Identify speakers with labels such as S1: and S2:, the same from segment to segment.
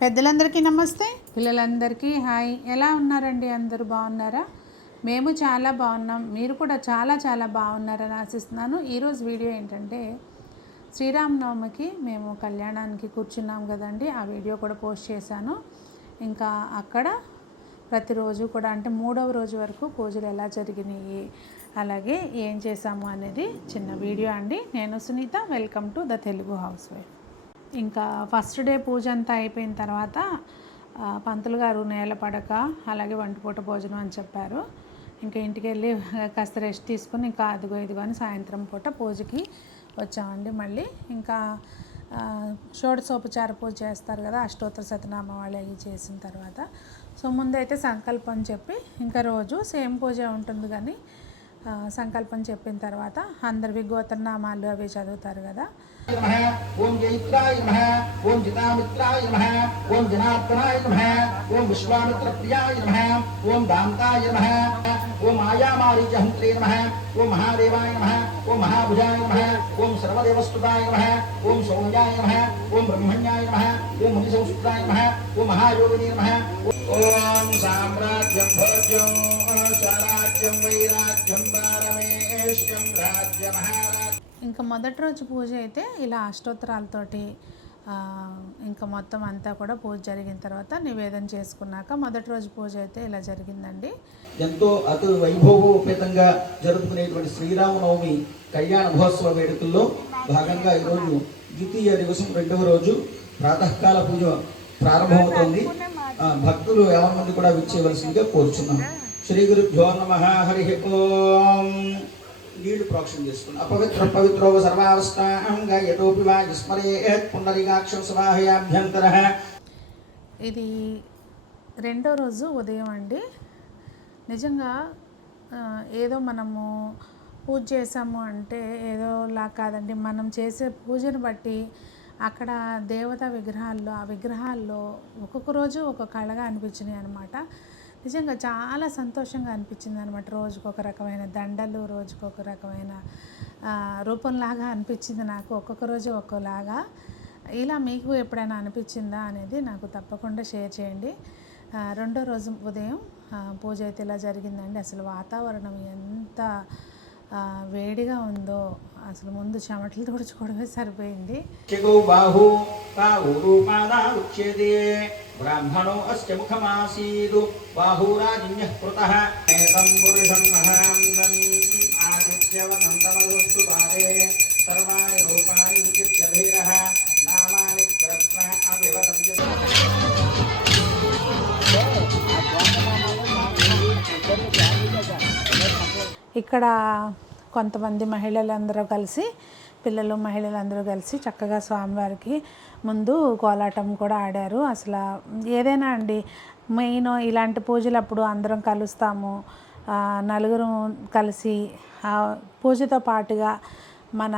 S1: పెద్దలందరికీ నమస్తే. పిల్లలందరికీ హాయ్. ఎలా ఉన్నారండి? అందరూ బాగున్నారా? మేము చాలా బాగున్నాం. మీరు కూడా చాలా చాలా బాగున్నారని ఆశిస్తున్నాను. ఈరోజు వీడియో ఏంటంటే శ్రీరామనవమికి మేము కళ్యాణానికి కూర్చున్నాం కదండి. ఆ వీడియో కూడా పోస్ట్ చేశాను. ఇంకా అక్కడ ప్రతిరోజు కూడా అంటే మూడవ రోజు వరకు పూజలు ఎలా జరిగినాయి అలాగే ఏం చేశాము అనేది చిన్న వీడియో అండి. నేను Sunitha. Welcome to the Telugu house wife. ఇంకా ఫస్ట్ డే పూజ అంతా అయిపోయిన తర్వాత పంతులు గారు నేల పడక అలాగే వంటపూట భోజనం అని చెప్పారు. ఇంకా ఇంటికి వెళ్ళి కాస్త రెస్ట్ తీసుకుని ఇంకా అదిగో ఇదిగో అని సాయంత్రం పూట పూజకి వచ్చామండి మళ్ళీ. ఇంకా షోడశోపచార పూజ చేస్తారు కదా అష్టోత్తర శతనామ వాళ్ళు అవి చేసిన తర్వాత. సో ముందైతే సంకల్పం చెప్పి ఇంకా రోజు సేమ్ పూజ ఉంటుంది కానీ సంకల్పం చెప్పిన తర్వాత అందరివి గోత్రనామాలు అవి చదువుతారు కదా.
S2: ఓం ఓం జితామిత్రాయ నమ ఓం జనార్దనాయ నమ ఓం విశ్వామిత్ర ప్రియాయ ఓం దాంతాయ ఓ మాయామారీజ హంత్రే నమ ఓం మహాదేవాయ నమ ఓం మహాభుజాయ నమ ఓం సర్వదేవస్తుతాయ నమ ఓం సౌమ్యాయ నమ ఓం బ్రహ్మణ్యాయ నమ ఓం మునిసంస్కృతాయ నమ ఓం మహాయోగిని నమ ఓం సామ్రాజ్యం భోజ్యం స్వరాజ్యం వైరాజ్యం పారమేష్యం రాజ్య మహారాజ్
S1: ఇంకా మొదటి రోజు పూజ అయితే ఇలా అష్టోత్తరాలతోటి ఇంకా మొత్తం అంతా కూడా పూజ జరిగిన తర్వాత నివేదన చేసుకున్నాక మొదటి రోజు పూజ అయితే ఇలా జరిగిందండి.
S2: ఎంతో అతి వైభవోపేతంగా జరుపుకునేటువంటి శ్రీరామనవమి కళ్యాణ మహోత్సవ వేడుకల్లో భాగంగా ఈరోజు ద్వితీయ దివసం రెండవ రోజు ప్రాతకాల పూజ ప్రారంభమవుతోంది. భక్తులు ఎవరి మంది కూడా విచ్చేయవలసిందిగా కోరుచున్నాం. శ్రీ గురుభ్యో నమ హరి ఓం. నీళ్ళు ప్రోక్షణ చేసుకుని అపవిత్ర పవిత్రో సర్వావస్థాం గాయతోపి వా విస్మరేత్ పుండరీకాక్షం సమాహయాభ్యంతర
S1: ఇది రెండో రోజు ఉదయం అండి. నిజంగా ఏదో మనము పూజ చేసాము అంటే ఏదోలా కాదండి మనం చేసే పూజను బట్టి అక్కడ దేవతా విగ్రహాల్లో ఆ విగ్రహాల్లో ఒక్కొక్క రోజు ఒక కళగా అనిపించినాయి అనమాట నిజంగా చాలా సంతోషంగా అనిపించింది అనమాట రోజుకు ఒక రకమైన దండలు రోజుకు ఒక రకమైన రూపంలాగా అనిపించింది నాకు. ఒక్కొక్క రోజు ఒక్కోలాగా. ఇలా మీకు ఎప్పుడైనా అనిపించిందా అనేది నాకు తప్పకుండా షేర్ చేయండి. రెండో రోజు ఉదయం పూజ అయితే ఇలా జరిగిందండి. అసలు వాతావరణం ఎంత వేడిగా ఉందో అసలు ముందు చెమటలు తుడుచుకోవడమే సరిపోయింది.
S2: చిగౌ బాహు బాహురూపాదా ఉచ్యతే. బ్రాహ్మణో అస్య ముఖమాసీదు. బాహురాజిన్యః కృతః. ఏతం పురుషం మహాంతం ఆదిత్యవనంతమధుస్తు
S1: ఇక్కడ కొంతమంది మహిళలందరూ కలిసి పిల్లలు మహిళలందరూ కలిసి చక్కగా స్వామివారికి ముందు కోలాటం కూడా ఆడారు. అసలు ఏదైనా అండి మెయిన్ ఇలాంటి పూజలు అప్పుడు అందరం కలుస్తాము. నలుగురు కలిసి పూజతో పాటుగా మన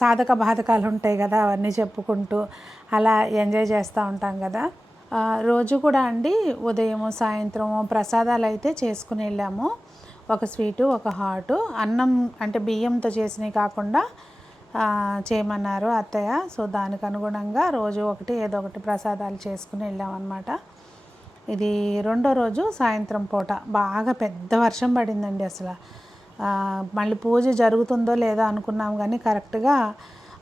S1: సాధక బాధకాలు ఉంటాయి కదా అవన్నీ చెప్పుకుంటూ అలా ఎంజాయ్ చేస్తూ ఉంటాం కదా. రోజు కూడా అండి ఉదయం సాయంత్రం ప్రసాదాలు అయితే చేసుకుని వెళ్ళాము. ఒక స్వీటు ఒక హాటు అన్నం అంటే బియ్యంతో చేసినవి కాకుండా చేయమన్నారు అత్తయ్య. సో దానికి అనుగుణంగా రోజు ఒకటి ఏదో ఒకటి ప్రసాదాలు చేసుకుని వెళ్ళామన్నమాట ఇది రెండో రోజు సాయంత్రం పూట. బాగా పెద్ద వర్షం పడిందండి అసలు. మళ్ళీ పూజ జరుగుతుందో లేదో అనుకున్నాం కానీ కరెక్ట్గా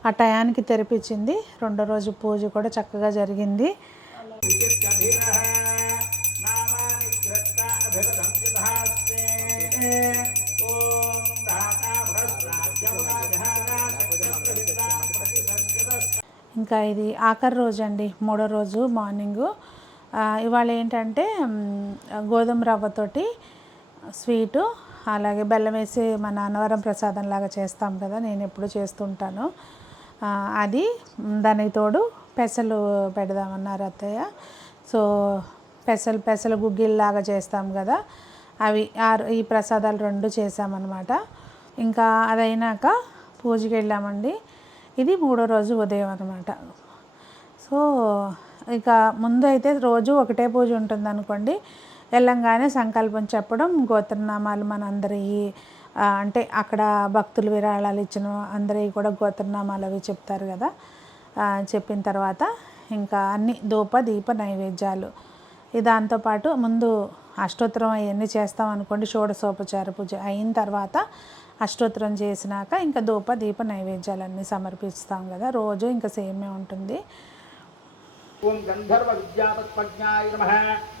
S1: ఆ టయానికి తెరిపించింది. రెండో రోజు పూజ కూడా చక్కగా జరిగింది. ఇంకా ఇది ఆఖరి రోజు అండి మూడో రోజు మార్నింగు. ఇవాళ ఏంటంటే గోధుమ రవ్వతోటి స్వీటు అలాగే బెల్లం వేసి మన అన్నవరం ప్రసాదం లాగా చేస్తాం కదా నేను ఎప్పుడు చేస్తుంటాను. అది దానికి తోడు పెసలు పెడదామన్నారు అత్తయ్య. సో పెసలు పెసలు గుగ్గిల్లాగా చేస్తాం కదా అవి ఆరు ఈ ప్రసాదాలు రెండు చేసామన్నమాట ఇంకా అదైనాక పూజకి వెళ్ళామండి. ఇది మూడో రోజు ఉదయం అనమాట సో ఇక ముందు అయితే రోజు ఒకటే పూజ ఉంటుంది అనుకోండి వెళ్ళంగానే సంకల్పం చెప్పడం గోత్రనామాలు మనందరి అంటే అక్కడ భక్తులు విరాళాలు ఇచ్చిన అందరి కూడా గోత్రనామాలు అవి చెప్తారు కదా. చెప్పిన తర్వాత ఇంకా అన్ని ధూప దీప నైవేద్యాలు. దాంతోపాటు ముందు అష్టోత్తరం అవన్నీ చేస్తాం అనుకోండి షోడశోపచార పూజ అయిన తర్వాత అష్టోత్తరం చేసినాక ఇంకా ధూప దీప నైవేద్యాలన్నీ సమర్పిస్తాం కదా. రోజు ఇంకా సేమే ఉంటుంది.
S2: ఓం గంధర్వ విద్యాతత్వజ్ఞాయ నమ.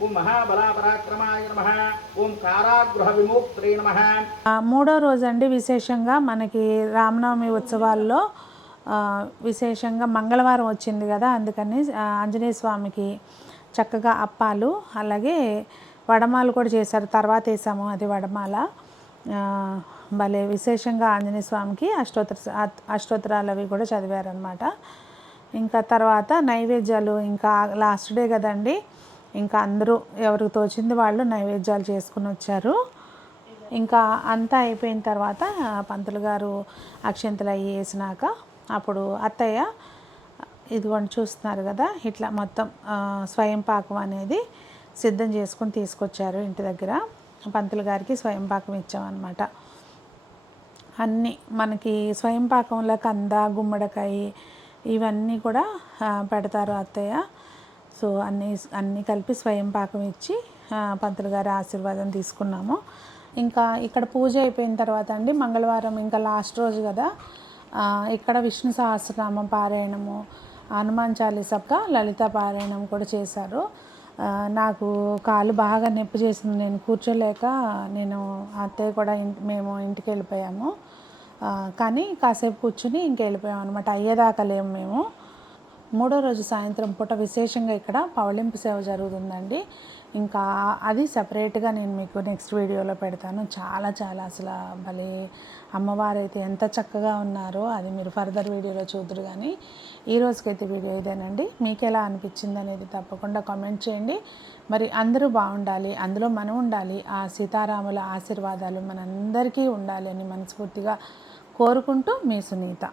S2: ఓం మహాబలాపరాక్రమాయ నమ. ఓం కారాగృహ విమోక్త్రే నమ.
S1: మూడో రోజు అండి విశేషంగా మనకి రామనవమి ఉత్సవాల్లో విశేషంగా మంగళవారం వచ్చింది కదా అందుకని ఆంజనేయ స్వామికి చక్కగా అప్పాలు అలాగే వడమాలు కూడా చేశారు. తర్వాత వేసాము అది వడమాల. భలే విశేషంగా ఆంజనేయ స్వామికి అష్టోత్తర అష్టోత్తరాలు అవి కూడా చదివారనమాట ఇంకా తర్వాత నైవేద్యాలు ఇంకా లాస్ట్ డే కదండి ఇంకా అందరూ ఎవరికి తోచింది వాళ్ళు నైవేద్యాలు చేసుకుని వచ్చారు. ఇంకా అంతా అయిపోయిన తర్వాత పంతులు గారు అక్షంతలు అవి వేసినాక అప్పుడు అత్తయ్య ఇదిగోండి చూస్తున్నారు కదా ఇట్లా మొత్తం స్వయం పాకం అనేది సిద్ధం చేసుకొని తీసుకొచ్చారు ఇంటి దగ్గర. పంతులు గారికి స్వయం పాకం ఇచ్చామన్నమాట. అన్నీ మనకి స్వయం పాకంలో కంద గుమ్మడికాయ ఇవన్నీ కూడా పెడతారు అత్తయ్య. సో అన్నీ అన్నీ కలిపి స్వయం పాకం ఇచ్చి పంతులు గారి ఆశీర్వాదం తీసుకున్నాము. ఇంకా ఇక్కడ పూజ అయిపోయిన తర్వాత అండి మంగళవారం ఇంకా లాస్ట్ రోజు కదా ఇక్కడ విష్ణు సహస్రనామ పారాయణము హనుమాన్ చాలీసక్క లలిత పారాయణం కూడా చేశారు. నాకు కాలు బాగా నొప్పి చేసింది. నేను కూర్చోలేక నేను అత్తయ్య కూడా ఇంటి మేము ఇంటికి వెళ్ళిపోయాము. కానీ కాసేపు కూర్చుని ఇంక వెళ్ళిపోయాం అనమాట అయ్యేదాకా లేము మేము. మూడో రోజు సాయంత్రం పూట విశేషంగా ఇక్కడ పవళింపు సేవ జరుగుతుందండి. ఇంకా అది సపరేట్గా నేను మీకు నెక్స్ట్ వీడియోలో పెడతాను. చాలా చాలా అసలు భలే అమ్మవారు అయితే ఎంత చక్కగా ఉన్నారో అది మీరు ఫర్దర్ వీడియోలో చూద్దరు కానీ ఈ రోజుకైతే వీడియో ఇదేనండి. మీకు ఎలా అనిపించింది అనేది తప్పకుండా కామెంట్ చేయండి. మరి అందరూ బాగుండాలి అందులో మనం ఉండాలి ఆ సీతారాముల ఆశీర్వాదాలు మనందరికీ ఉండాలి అని మనస్ఫూర్తిగా కోరుకుంటూ మీ సునీత.